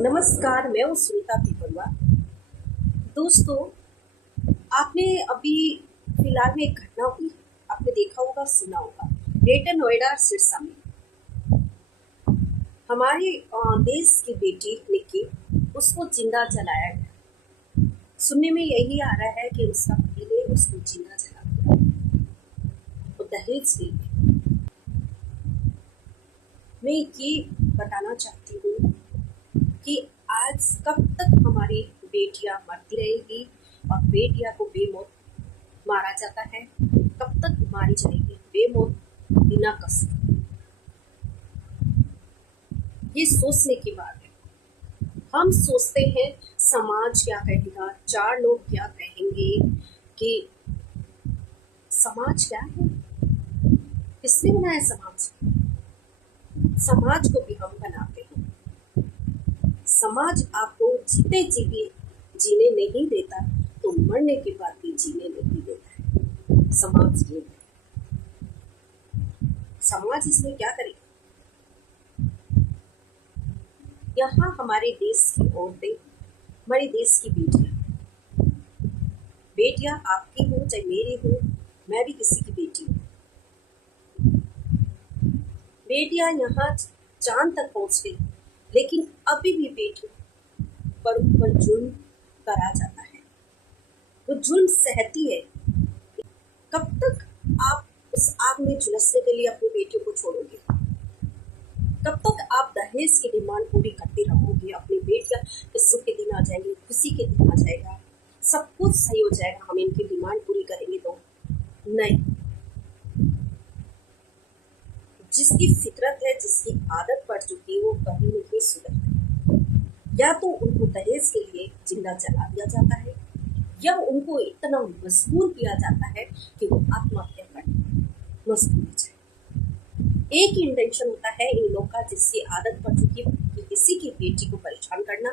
नमस्कार, मैं हूँ सुनीता तिपरवा। दोस्तों, आपने अभी फिलहाल में एक घटना हुई, आपने देखा होगा, सुना होगा। ग्रेटर नोएडा सिरसा में हमारे देश की बेटी निक्की, उसको जिंदा जलाया गया। सुनने में यही आ रहा है कि उसका पति ने उसको जिंदा जला दिया और दहेज के लिए। मैं ये बताना चाहती हूँ कि आज कब तक हमारी बेटियां मरती रहेगी और बेटियां को बेमौत मारा जाता है, कब तक मारी जाएगी बेमौत बिना कसूर। ये सोचने की बात है। हम सोचते हैं समाज क्या कहेगा, चार लोग क्या कहेंगे, कि समाज क्या है, किसने बनाया समाज? समाज को भी हम बनाते हैं। समाज आपको जीते जी भी जीने नहीं देता, तो मरने के बाद भी जीने नहीं देता है। समाज ये है। समाज इसमें क्या करेगा? यहाँ हमारे देश की औरतें, हमारे देश की बेटियां आपकी हो चाहे मेरी हो, मैं भी किसी की बेटी हूँ। बेटियां यहाँ चांद तक पहुंच गई, लेकिन अभी भी बेटियों पर ऊपर जुल्म करा जाता है। वो जुल्म सहती है। कब तक आप उस आग में झुलसने के लिए अपनी बेटियों को छोड़ोगे? कब तक आप दहेज की डिमांड पूरी करते रहोगे? अपनी बेटियां के सुख के दिन आ जाएंगे, खुशी के दिन आ जाएगा, सब कुछ सही हो जाएगा, हम इनकी डिमांड पूरी करेंगे तो नहीं। जिसकी फितरत है, जिसकी आदत पड़ चुकी है, वो कभी नहीं सुधरती। या तो उनको दहेज के लिए जिंदा जला दिया जाता है, या उनको इतना मजबूर किया जाता है कि वो आत्महत्या करने मजबूर हो जाए। एक ही इंटेंशन होता है इन लोगों का, जिसकी आदत पड़ चुकी है कि किसी की बेटी को परेशान करना,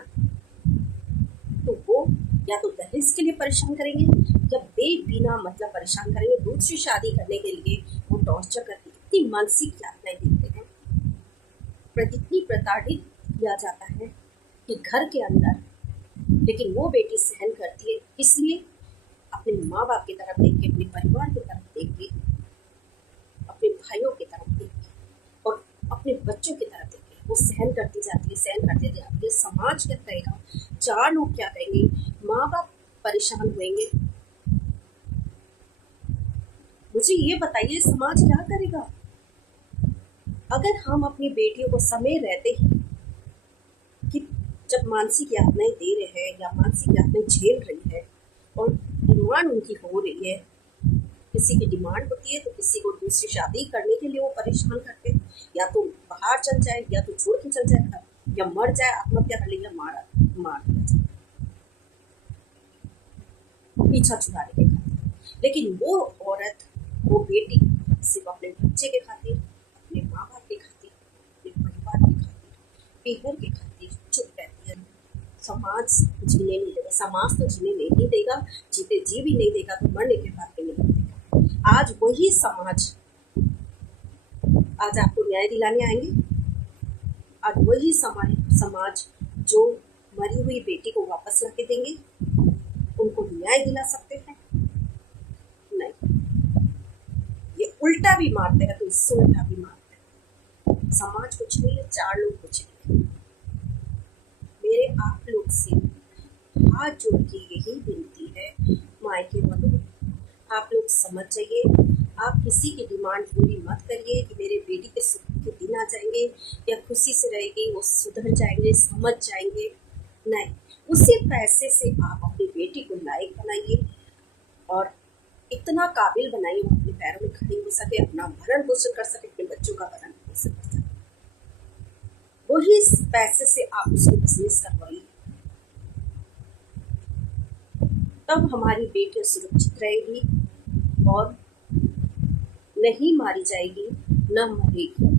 तो वो या तो दहेज के लिए परेशान करेंगे या बिना मतलब परेशान करेंगे। दूसरी शादी करने के लिए वो टॉर्चर करके इतनी मानसिक यातनाएं देते हैं, इतनी प्रताड़ित किया जाता है कि घर के अंदर, लेकिन वो बेटी सहन करती है, इसलिए अपने माँ बाप की तरफ देख के, अपने परिवार की तरफ देख के, अपने भाइयों की तरफ देख के और अपने बच्चों की तरफ देख के वो सहन करती जाती है, सहन करती जाती है। समाज क्या कहेगा, चार लोग क्या कहेंगे, माँ बाप परेशान होंगे। मुझे ये बताइए, समाज क्या करेगा? अगर हम अपनी बेटियों को समय रहते ही, कि जब मानसिक यातनाएं दे रहे हैं या मानसिक यातनाएं झेल रही है और डिमांड उनकी हो रही है, किसी की डिमांड होती है तो किसी को दूसरी शादी करने के लिए वो परेशान करते हैं, या तो बाहर चल जाए, या तो छोड़ के चल जाए, या मर जाए, आत्महत्या कर ले, या मार दिया जाए पीछा छुड़ाने के खातिर। लेकिन वो औरत, वो बेटी सिर्फ अपने बच्चे के खातिर, अपने माँ बाप के खातिर, अपने परिवार के खातिर, पेहर के खातिर चुप रहती है। समाज जीने नहीं देगा, समाज तो जीने नहीं देगा, जीते जी भी नहीं देगा, तो मरने के बाद भी नहीं देगा। आज वही समाज आज आपको न्याय दिलाने आएंगे। आज वही समाज जो मरी हुई बेटी को वापस लाके देंगे, उनको न्याय दिला सकते हैं? नहीं, ये उल्टा भी मारते हैं, तो इससे उल्टा भी मारते हैं। समाज कुछ नहीं है, चार लोग कुछ नहीं है। मेरे आप लोग से हाथ जोड़ के यही विनती है, मायके वालों, आप लोग समझ जाइए। आप किसी की डिमांड पूरी मत करिए कि मेरे बेटी के सुख के दिन आ जाएंगे या खुशी से रहेगी, वो सुधर जाएंगे, समझ जाएंगे। नहीं, उसी पैसे से आप अपनी बेटी को लायक बनाइए और इतना काबिल बनाइए वो अपने पैरों में खड़ी हो सके, अपना भरण पोषण कर सके, अपने बच्चों का भरण पोषण कर सके। वही पैसे से आप उसको बिजनेस करवाइए, तब हमारी बेटियां सुरक्षित रहेगी और नहीं मारी जाएगी, न मरेगी।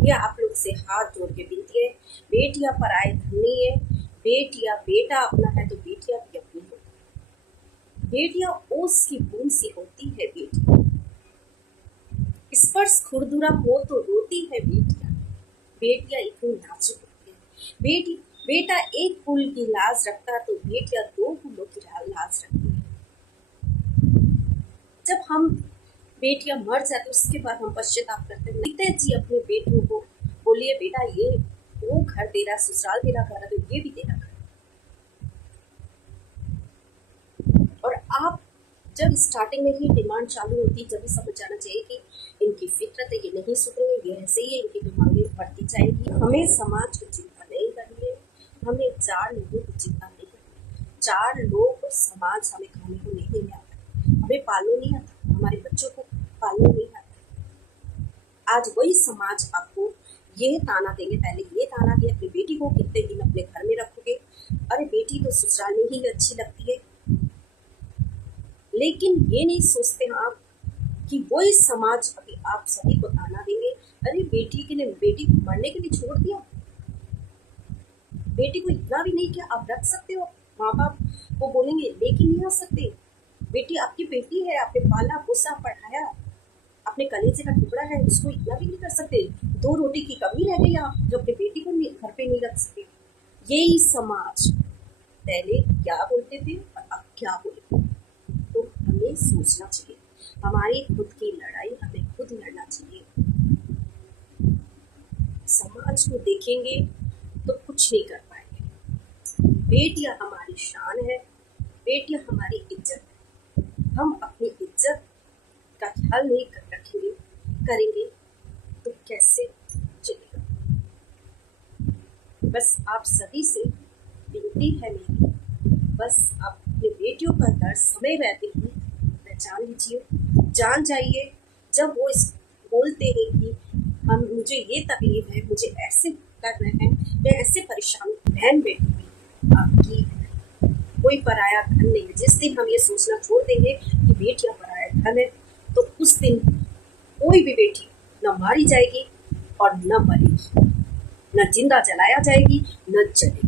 ये आप लोग से हाथ जोड़ के विनती है। बेटियां पराए धन नहीं है, बेटियां, बेटा अपना है तो बेटियां भी अपनी है। बेटियां ओस की बूंद सी होती है। बेटियां स्पर्श खुरदुरा हो तो रोती है। बेटियां इतनी नाजुक होती है। बेटी बेटा एक कुल की लाज रखता तो बेटियां दो कुलों की लाज रखती है। जब हम बेटियां मर जाती उसके बाद हम पश्चाताप करते हैं। लिखते जी अपनी बेटियों को बोलिए बेटा ये वो घर तेरा, ससुराल तेरा घर है, तो ये भी तेरा घर। और आप जब स्टार्टिंग में ही डिमांड चालू होती जब भी समझ जाना चाहिए कि इनकी फितरत है, ये नहीं सुधरेंगे, ये ऐसे ही है, इनकी बीमारी बढ़ती जाएगी। हमें समाज की चिंता नहीं करनी है, हमें 4 लोगों की चिंता नहीं करनी। 4 लोग और समाज हमें खाने को नहीं देने आता, हमें पालने नहीं आता, हमारे बच्चों को पालने नहीं आता। आज वही समाज आपको ये ताना देंगे, पहले ये ताना दिया अपनी बेटी को कितने दिन अपने घर में रखोगे, अरे बेटी तो ससुराल में ही अच्छी लगती है। लेकिन ये नहीं सोचते आप कि वही समाज अभी आप सभी को ताना देंगे, अरे बेटी के लिए, बेटी को मरने के लिए छोड़ दिया, बेटी को इतना भी नहीं किया, आप रख सकते हो। माँ बाप को बोलेंगे लेकिन नहीं आ सकते, बेटी आपकी बेटी है, आपने पाला पोसा पढ़ाया, अपने कलेजे का टुकड़ा है, उसको इतना भी नहीं कर सकते। 2 रोटी की कमी रह गई आप जो अपनी बेटी को घर पे नहीं रख सकते। यही समाज पहले क्या बोलते थे और अब क्या बोलते, तो हमें सोचना चाहिए, हमारी खुद की लड़ाई हमें खुद लड़ना चाहिए। समाज को देखेंगे तो कुछ नहीं कर पाएंगे। बेटियां हमारी शान है, बेटियां हमारी इज्जत है, हम अपनी इज्जत का ख्याल नहीं रखेंगे करेंगे तो कैसे चलेगा। बस आप सभी से विनती है मेरी, बस आप अपनी बेटियों का दर्द समय रहते ही पहचान लीजिए, जान जाइए। जब वो बोलते हैं कि हम मुझे ये तकलीफ है, मुझे ऐसे कर रहे हैं, मैं ऐसे परेशान, बहन बेटी आपकी कोई पराया धन नहीं है। जिस दिन हम ये सोचना छोड़ देंगे कि बेटियां पराया धन है, तो उस दिन कोई भी बेटी न मारी जाएगी और न मरेगी, न जिंदा जलाया जाएगी, न जलेगी।